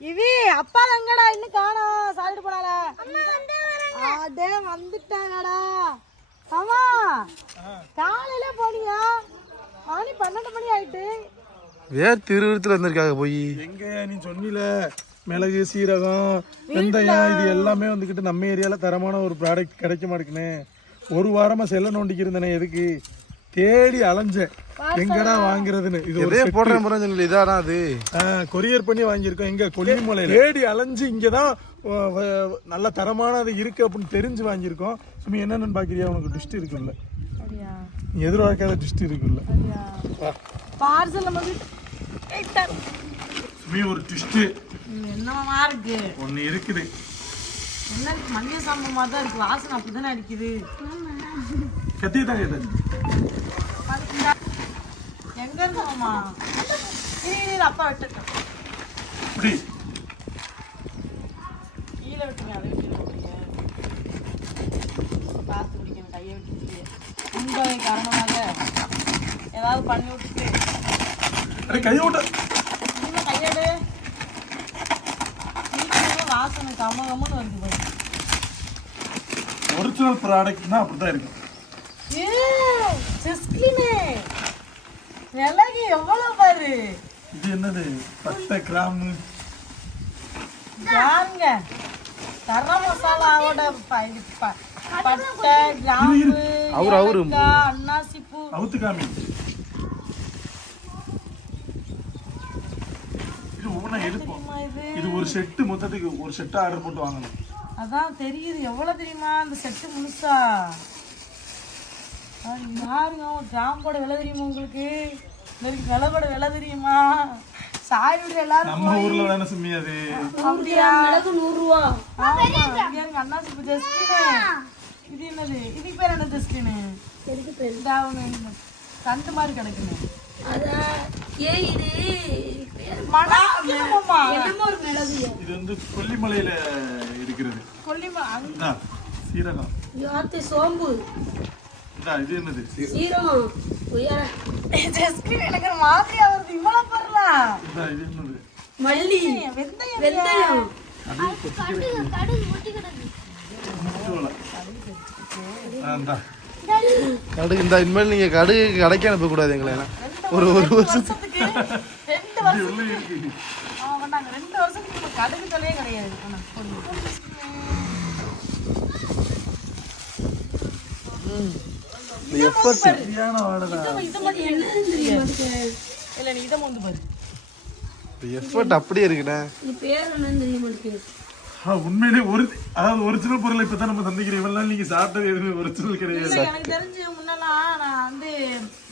இவி அப்பா எங்கடா? இன்னும் காணோம் சாப்பிட்டு போனால அடே வந்துட்டாங்கடா. ஆமா காலையில போனியா மணி பன்னெண்டு மணி ஆயிட்டு. வேர் திருவிழத்துல வந்திருக்காங்க போய்? எங்க நீ சொன்னில மிளகு சீரகம் வெந்தயம் இது எல்லாமே வந்துக்கிட்டு நம்ம ஏரியால தரமான ஒரு ப்ராடக்ட் கிடைக்க மாட்டேங்குன்னு ஒரு வாரமா செல்ல நோண்டிக்கு இருந்தேனே எதுக்கு? தேடி அலைஞ்சேன் எங்கடா வாங்குறதுன்னு. இது ஒரு போடுறேன் போறேன்னு சொல்லி இதானா அது. கொரியர் பண்ணி வாங்கியிருக்கோம். எங்க கொல்லிமலையில. தேடி அலைஞ்சு இங்கதான் வ- வ- நல்ல தரமானது இருக்கு அப்படின்னு தெரிஞ்சு வாங்கியிருக்கோம். சும்மா என்னென்னு பாக்குறியா? உனக்கு டிஸ்ட் இருக்குல்ல. நீ எதிர்பார்க்காத டிஸ்ட் இருக்குல்ல. பார்சல் சுமி ஒரு டிஸ்ட். என்னமா இருக்கு. ஒன்னு இருக்குது. என்ன? மஞ்சள் மாதிரி தான் இருக்கு. வாசனை அப்படிதானே அடிக்குது. தான் பாத்தீங்களா? இருக்கோமா அப்பா இப்படி. கீழே விட்டுங்க அதை கீழே விட்டுங்க பார்த்து பிடிக்கணும் கையை விட்டுட்டு உங்கள் காரணமாக ஏதாவது பண்ணி விட்டுட்டு. கையை விட்ட. இன்னும் கையெடு வாசனை கம்ம கம்மன்னு வருது ஒரிஜினல் ப்ராடக்ட்னா அப்படிதான் இருக்கும் ஏ. ஜஸ்கிலினே விலகி எவ்வளோ பாரு? இது என்னது? பட்டை கிராமு. யாருங்க கர மசாலாவோட பட்டை கிராம்பு அவரு- அவரு. அன்னாசி பூ அவுத்து காமி இது ஒவ்வொன்றா எடுப்போம். இது? இது ஒரு செட்டு மொத்தத்துக்கு ஒரு செட்டு ஆர்டர் போட்டு வாங்கணும். அதான் தெரியுது. எவ்வளவு தெரியுமா அந்த செட்டு முழுசா? யாருங்க? கிராம்போட விலை தெரியுமா உங்களுக்கு? விலையோட விலை தெரியுமா? சாய் வீடு எல்லாரும் நம்ம ஊர்ல தானே சும்மி அது? அப்படியா? ஆமா இங்க இருங்க அண்ணாசி பூ ஜஸ்டினு. இது என்னது? இதுக்கு பேர் என்ன ஜஸ்டினு? இதாவுங்க கண்டு மாதிரி கிடக்குங்க மணமா இது வந்து கொல்லிமலையில இருக்கிறது. கொல்லிமா அங்க இந்தா, சீரகம். யாத்தி சோம்பு. இது என்னது? எனக்கு இவ்வளவு பரலா இந்தா, இது என்னது? மல்லி. வெந்தயம் வெந்தயம். முத்துவலை. ஆ, இந்தா. கடுகு. இந்த இனிமேல் நீங்க கடுகு கடைக்கு அனுப்ப கூடாது எங்களை. ஒரு ஒரு வருஷத்துக்கு ரெண்டு ரெண்டு கடுகு தொலையே கிடையாது. இந்த எஃபர்ட் சரியான வாடகை? இதை- இதை மட்டும் என்னன்னு தெரியாது இல்ல நீ இதை வந்து பாரு. எஃபர்ட் அப்படியே இருக்குண்ணே இது பேர் என்னன்னு தெரிய மாட்டேங்குது ஆ, உண்மையிலே ஒரு அதாவது ஒரிஜினல் பொருளை இப்பதான் நம்ம சந்திக்கிறோம் இவ்வளவு நாள் நீங்க சாப்பிட்டது எதுவுமே ஒரிஜினல் கிடையாது. எனக்கு தெரிஞ்சு முன்னெல்லாம் நான் வந்து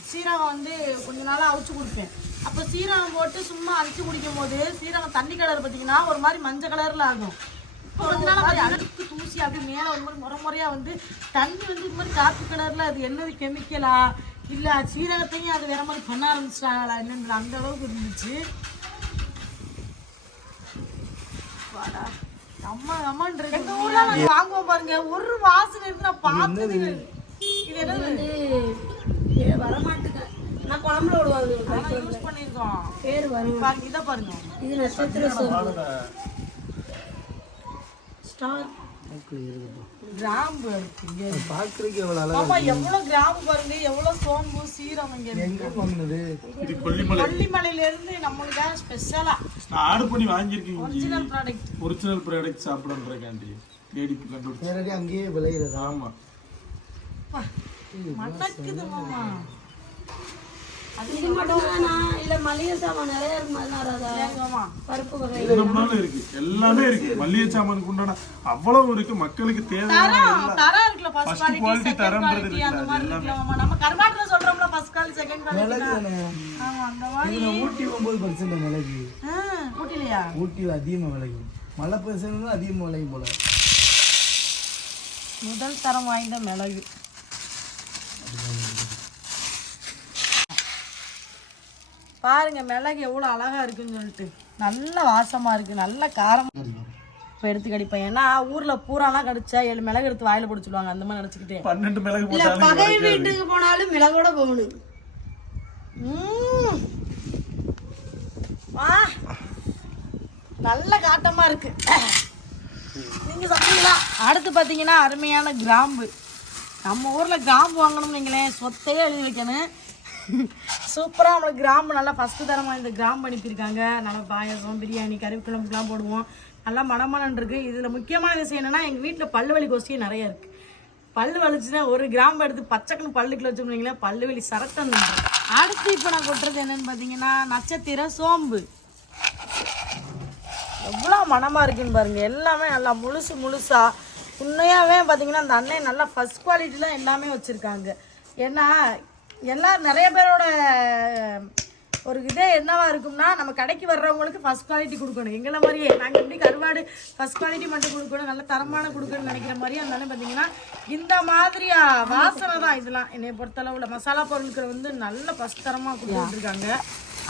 சீரகம் வந்து கொஞ்ச நாளா அவிச்சு குடிப்பேன். அப்ப சீரகம் போட்டு சும்மா அவிச்சு குடிக்கும் போது சீரகம் தண்ணி கலர் பார்த்தீங்கன்னா ஒரு மாதிரி மஞ்சள் கலர்ல ஆகும். இப்போ கொஞ்ச நாள் மாதிரி அழுக்கு தூசி அப்படியே மேலே ஒரு மாதிரி முறை முறையா வந்து தண்ணி வந்து இது மாதிரி காப்பி கலர்ல அது என்னது கெமிக்கலா இல்ல சீரகத்தையும் அது வேற மாதிரி பண்ண ஆரம்பிச்சிட்டாங்களா என்னன்ற அந்த அளவுக்கு இருந்துச்சு. வாடா. அம்மா அம்மான்ற எங்க ஊர்ல நாங்க வாங்குவோம் பாருங்க. ஒரு வாசனை இருந்து நான் பார்த்தது. இது என்னது? இது வரமாட்டுங்க நான் குழம்புல விடுவாங்க யூஸ் பண்ணிருக்கோம் பேர் வரும். பாருங்க இத பாருங்க. இது நட்சத்திர சோம்பு ஸ்டார் கிராம்பு பாக்குறதுக்கு எவ்வளவு ஆமா எவ்வளவு கிராம்பு பாருங்க எவ்வளவு சோம்பு சீரகம் இங்க இருக்கு. வாங்கினது இது கொல்லிமலை. கொல்லிமலையில இருந்து நம்மளுக்காக ஸ்பெஷலா நான் ஆர்டர் பண்ணி ஒரிஜினல் ப்ராடக்ட் ஒரிஜினல் ப்ராடக்ட் சாப்பிடன்றக்காண்டி தேடி கண்டுபிடிச்சேன். நேரடி அங்கேயே விளையிறது. ஆமா. மணக்குது மாமா. இது மட்டும் தானா இல்ல மளிகை சாமான் நிறைய பருப்பு வகை. இருக்கு எல்லாமே இருக்கு. மல்லிகை சாமானுக்கு உண்டான அவ்வளவு இருக்கு மக்களுக்கு தேவையான தரம் ஃபர்ஸ்ட் குவாலிட்டி தரம்ன்றது நம்ம சொல்றோம்ல ஃபர்ஸ்ட் குவாலிட்டி செகண்ட் குவாலிட்டி ஆமா அந்த மாதிரி. ஊட்டி ஒன்பது பர்சன்ட் விலைக்கு ஆ, ஊட்டிலையா? ஊட்டியில் அதிகமாக விளையும். மழை பர்சன்ட் அதிகமாக விளையும் போல. முதல் தரம் வாய்ந்த மிளகு. பாருங்க மிளகு எவ்வளோ அழகா இருக்குன்னு சொல்லிட்டு. நல்ல வாசமா இருக்கு நல்ல காரம். இப்போ எடுத்து கடிப்பேன் ஏன்னா ஊர்ல பூராலாம் கடிச்சா ஏழு மிளகு எடுத்து வாயில பிடிச்சிடுவாங்க அந்த மாதிரி நினச்சிக்கிட்டே. பன்னெண்டு மிளகு இல்ல பகை வீட்டுக்கு போனாலும் மிளகோட போகணும். ம். வா. நல்ல காட்டமா இருக்கு. நீங்க சொன்னீங்களா? அடுத்து பார்த்தீங்கன்னா அருமையான கிராம்பு. நம்ம ஊர்ல கிராம்பு வாங்கணும்னு வைங்களேன் சொத்தையே எழுதி வைக்கணும். சூப்பராக நம்மளுக்கு கிராம்பு நல்லா ஃபஸ்ட்டு தரமாக இந்த கிராம்பு அனுப்பியிருக்காங்க நல்லா பாயசம் பிரியாணி கறி போடுவோம். நல்லா மணமணன் இருக்குது இதில் முக்கியமான விஷயம் என்னென்னா எங்கள் வீட்டில் பல்லு வலி நிறைய இருக்குது பல்லு வலிச்சுன்னா ஒரு கிராம்பு எடுத்து பச்சைக்குன்னு பல்லுக்குள்ள வச்சோம்னீங்களா பல்லு வலி அடுத்து இப்போ நான் கொட்டுறது என்னன்னு பார்த்தீங்கன்னா நட்சத்திர சோம்பு. எவ்வளோ மனமாக இருக்குன்னு பாருங்கள் எல்லாமே நல்லா முழுசு முழுசாக உண்மையாகவே பார்த்தீங்கன்னா அந்த அண்ணன் நல்லா ஃபஸ்ட் குவாலிட்டிலாம் எல்லாமே வச்சுருக்காங்க. ஏன்னா எல்லாம் நிறைய பேரோட ஒரு இதே என்னவா இருக்கும்னா நம்ம கடைக்கு வர்றவங்களுக்கு ஃபர்ஸ்ட் குவாலிட்டி கொடுக்கணும். எங்களை மாதிரியே நாங்கள் எப்படி கருவாடு ஃபர்ஸ்ட் குவாலிட்டி மட்டும் கொடுக்கணும் நல்ல தரமான கொடுக்கணும்னு நினைக்கிற மாதிரி அதனால பார்த்தீங்கன்னா இந்த மாதிரியா வாசனை தான் இதெல்லாம். என்னை பொறுத்தளவுல மசாலா பொருட்கள் வந்து நல்ல ஃபஸ்ட் தரமாக கொடுத்துருக்காங்க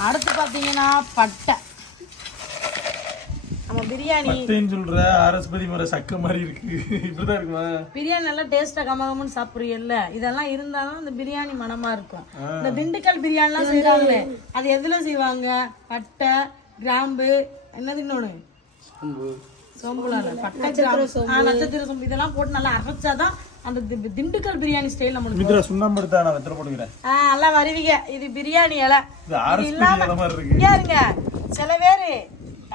அடுத்து பார்த்தீங்கன்னா பட்டை. பிரியாணி. பத்தைன்னு சொல்ற ஆரஸ்பதி மர சக்க மாதிரி இருக்கு. இப்படிதான் இருக்குமா? பிரியாணி நல்லா டேஸ்ட்டாக கமகமன்னு சாப்பிட்றீங்கல்ல இதெல்லாம் இருந்தாலும் இந்த பிரியாணி மனமா இருக்கும். இந்த திண்டுக்கல் பிரியாணிலாம் செய்கிறாங்களே அது எதுல செய்வாங்க? பட்டை கிராம்பு என்னது இன்னொன்று சோம்புலால. பட்டை கிராம்பு. ஆ, நட்சத்திர சோம்பு. இதெல்லாம் போட்டு நல்லா அரைச்சாதான் அந்த திண்டுக்கல் பிரியாணி ஸ்டைல் நம்மளுக்கு மித்ரா சுண்ணாம்பு எடுத்தா நான் வெத்தலை போட்டுக்கிறேன். ஆ நல்லா வருவீங்க. இது பிரியாணி இலை. இது ஆரஸ்பதி இலை மாதிரி இருக்கு. இங்க இருங்க. சில பேரு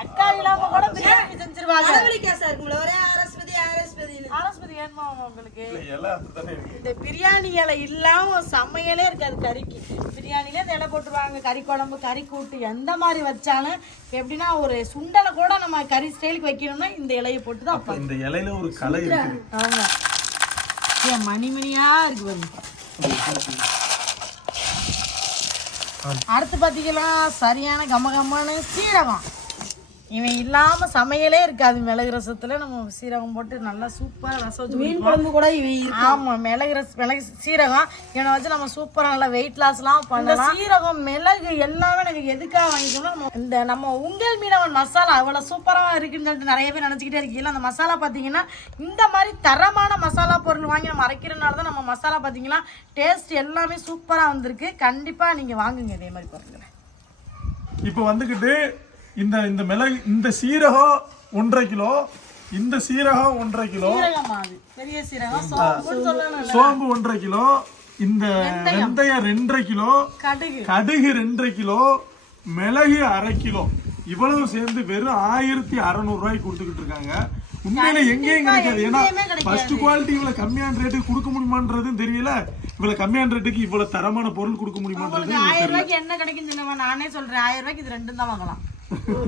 தக்காளி இல்லாம கூட பிரியாணி செஞ்சிருவாங்க. அரவழிக்காசா இருக்கும்ல ஒரே அரஸ்பதி அரஸ்பதி ஆரஸ்பதி வேணுமா உங்களுக்கு? எல்லாம் அப்படித்தானே இருக்கு. இந்த பிரியாணி இலை இல்லாம சமையலே இருக்காது கறிக்கு. பிரியாணில இந்த இலை போட்டுருவாங்க கறி குழம்பு கறி கூட்டு எந்த மாதிரி வச்சாலும் எப்படின்னா ஒரு சுண்டலை கூட நம்ம கறி ஸ்டைலுக்கு வைக்கணும்னா இந்த இலையை போட்டு தான் இந்த இலையில ஒரு கலை இருக்குது. அவங்க ஏன் மணி மணியா இருக்கு பாருங்க. அடுத்து பார்த்தீங்கன்னா சரியான கமகமான சீரகம். இவன் இல்லாம சமையலே இருக்காது. மிளகு ரசத்துல நம்ம சீரகம் போட்டு நல்லா சூப்பரா ரசம் வச்சு மீன். குழம்பு கூட இவன் ஆமா மிளகு ரஸ் மிளகு சீரகம். இவனை வச்சு நம்ம சூப்பரா நல்லா வெயிட் லாஸ்லாம் பண்ணலாம். சீரகம் மிளகு எல்லாமே எனக்கு எதுக்காக வாங்கிக்கணும் நம்ம இந்த நம்ம உங்கள் மீனவன் மசாலா அவ்வளவு சூப்பரா இருக்குன்னு சொல்லிட்டு நிறைய பேர் நினைச்சுக்கிட்டே இருக்கீங்களா அந்த மசாலா பாத்தீங்கன்னா இந்த மாதிரி தரமான மசாலா பொருள் வாங்கி நம்ம அரைக்கிறனால தான் நம்ம மசாலா பாத்தீங்கன்னா டேஸ்ட் எல்லாமே சூப்பரா வந்திருக்கு. கண்டிப்பா நீங்க வாங்குங்க இதே மாதிரி பொருட்களை இப்போ வந்துகிட்டு இந்த இந்த மிளகு இந்த சீரகம் ஒன்றரை கிலோ இந்த சீரகம் ஒன்றரை கிலோ சோம்பு ஒன்றரை கிலோ இந்த வெந்தயம். ரெண்டரை கிலோ கடுகு. ரெண்டரை கிலோ மிளகு அரை கிலோ. இவ்வளவு சேர்ந்து வெறும் ஆயிரத்தி அறநூறு ரூபாய்க்கு கொடுத்துக்கிட்டு இருக்காங்க. உண்மையில எங்கேயும் கிடைக்காது. ஏன்னா. ஃபர்ஸ்ட் குவாலிட்டி இவ்வளவு கம்மியான ரேட்டுக்கு கொடுக்க முடியுமான்றதும் தெரியல. இவ்வளவு கம்மியான ரேட்டுக்கு இவ்வளவு தரமான பொருள் கொடுக்க முடியுமான்றது ஆயிரம் ரூபாய்க்கு என்ன கிடைக்கும் நானே சொல்றேன். ஆயிரம் ரூபாய்க்கு இது ரெண்டும் தான் வாங்கலாம்.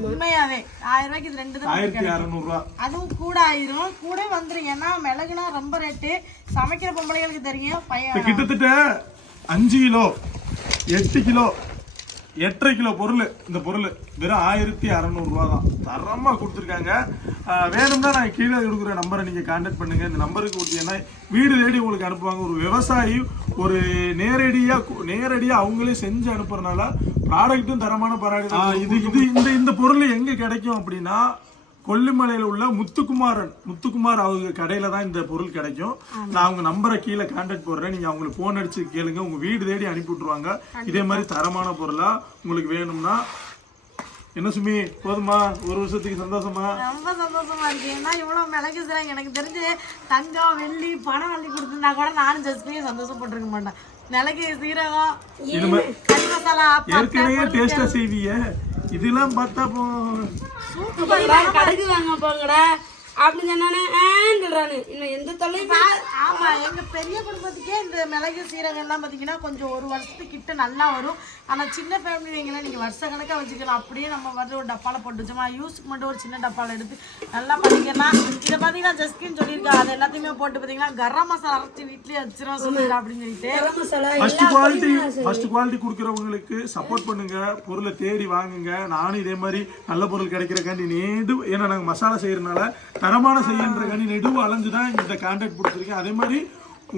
உண்மையாவே. ஆயிரம் ரூபாய்க்கு இது ரெண்டு தான் அதுவும் கூட ஆயிரும். கூட வந்துரும் ஏன்னா மிளகுனா ரொம்ப ரேட்டு சமைக்கிற பொம்பளைகளுக்கு தெரியும். பையன் கிட்டத்தட்ட அஞ்சு கிலோ எட்டு கிலோ எட்டரை கிலோ பொருள். இந்த பொருள் வெறும் ஆயிரத்தி அறநூறுவா தான். தரமாக கொடுத்துருக்காங்க. வேணும்னா நான் கீழே கொடுக்குற நம்பரை நீங்கள் கான்டாக்ட் பண்ணுங்க. இந்த நம்பருக்கு கொடுத்தீங்கன்னா வீடு தேடி உங்களுக்கு அனுப்புவாங்க. ஒரு விவசாயி ஒரு நேரடியாக நேரடியாக அவங்களே செஞ்சு அனுப்புறதுனால ப்ராடக்ட்டும் தரமான ப்ராடக்ட் இது இது இந்த இந்த பொருள் எங்கே கிடைக்கும் அப்படின்னா கொல்லிமலையில் உள்ள முத்துக்குமாரன். முத்துக்குமார் அவங்க கடையில தான் இந்த பொருள் கிடைக்கும். நான் அவங்க நம்பரை கீழே கான்டாக்ட் போடுறேன். நீங்க அவங்களுக்கு போன் அடிச்சு கேளுங்க. உங்க வீடு தேடி அனுப்பி விட்டுருவாங்க. இதே மாதிரி தரமான பொருளா உங்களுக்கு வேணும்னா என்ன சுமி போதுமா? ஒரு வருஷத்துக்கு சந்தோஷமா? ரொம்ப சந்தோஷமா இருக்கு. ஏன்னா இவ்வளவு மிளகு எனக்கு தெரிஞ்சு தங்கம் வெள்ளி பணம் அள்ளி கொடுத்துருந்தா கூட நானும் ஜஸ்ட்லயும் சந்தோஷப்பட்டிருக்க மாட்டேன். மிளகு சீரகம் கறி மசாலா ஏற்கனவே டேஸ்டா செய்வீங்க இதெல்லாம் பார்த்தா போ கடைக்கு வாங்க போங்கடா அப்படின்னு சொன்னானே ஆன்னு சொல்றானு. இன்னும் எந்த தொல்லையும் ஆமா எங்க பெரிய குடும்பத்துக்கே இந்த மிளகு சீரகம் எல்லாம் பாத்தீங்கன்னா கொஞ்சம் ஒரு வருஷத்துக்கு கிட்ட நல்லா வரும். ஆனா சின்ன ஃபேமிலி வைங்களேன் நீங்க வருஷ கணக்கா வச்சுக்கலாம். அப்படியே நம்ம வந்து ஒரு டப்பால போட்டு வச்சோமா யூஸ்க்கு மட்டும் ஒரு சின்ன டப்பால எடுத்து நல்லா பண்ணிக்கலாம். இதை பாத்தீங்கன்னா ஜஸ்கின்னு சொல்லியிருக்கா அது எல்லாத்தையுமே போட்டு பாத்தீங்கன்னா கரம் மசாலா அரைச்சி வீட்லயே வச்சிரும் சொல்லிருக்கா அப்படின்னு சொல்லிட்டு. குவாலிட்டி ஃபர்ஸ்ட் குவாலிட்டி கொடுக்குறவங்களுக்கு சப்போர்ட் பண்ணுங்க. பொருளை தேடி வாங்குங்க. நானும் இதே மாதிரி நல்ல பொருள் கிடைக்கிறக்காண்டி நெடு ஏன்னா நாங்கள் மசாலா செய்யறதுனால தரமான செய்யன்றக்காண்டி நெடுவு அலைஞ்சு தான் இந்த கான்டாக்ட் கொடுத்துருக்கேன் அதே மாதிரி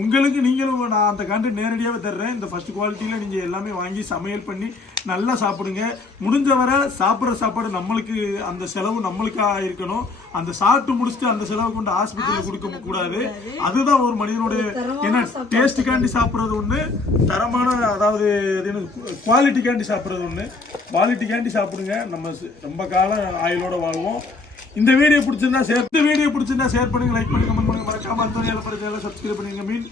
உங்களுக்கு நீங்களும் நான் அந்த கான்டாக்ட் நேரடியாகவே தர்றேன். இந்த ஃபர்ஸ்ட் குவாலிட்டியில் நீங்கள் எல்லாமே வாங்கி சமையல் பண்ணி நல்லா சாப்பிடுங்க. முடிஞ்ச வரை சாப்பிட்ற சாப்பாடு நம்மளுக்கு அந்த செலவு நம்மளுக்கா இருக்கணும். அந்த சாப்பிட்டு முடிச்சுட்டு அந்த செலவு கொண்டு ஆஸ்பத்திரியில் கொடுக்க கூடாது. அதுதான் ஒரு மனிதனுடைய ஏன்னா டேஸ்ட்டுக்காண்டி சாப்பிட்றது ஒன்று தரமான அதாவது குவாலிட்டிக்காண்டி சாப்பிட்றது ஒன்று குவாலிட்டிக்காண்டி சாப்பிடுங்க. நம்ம ரொம்ப காலம் ஆயுளோட வாழ்வோம். இந்த வீடியோ பிடிச்சிருந்தா ஷேர் இந்த வீடியோ பிடிச்சிருந்தா ஷேர் பண்ணுங்க லைக் பண்ணுங்க கமெண்ட் பண்ணுங்க. மறக்காம அந்த சப்ஸ்கிரைப் பண்ணுங்க மீன்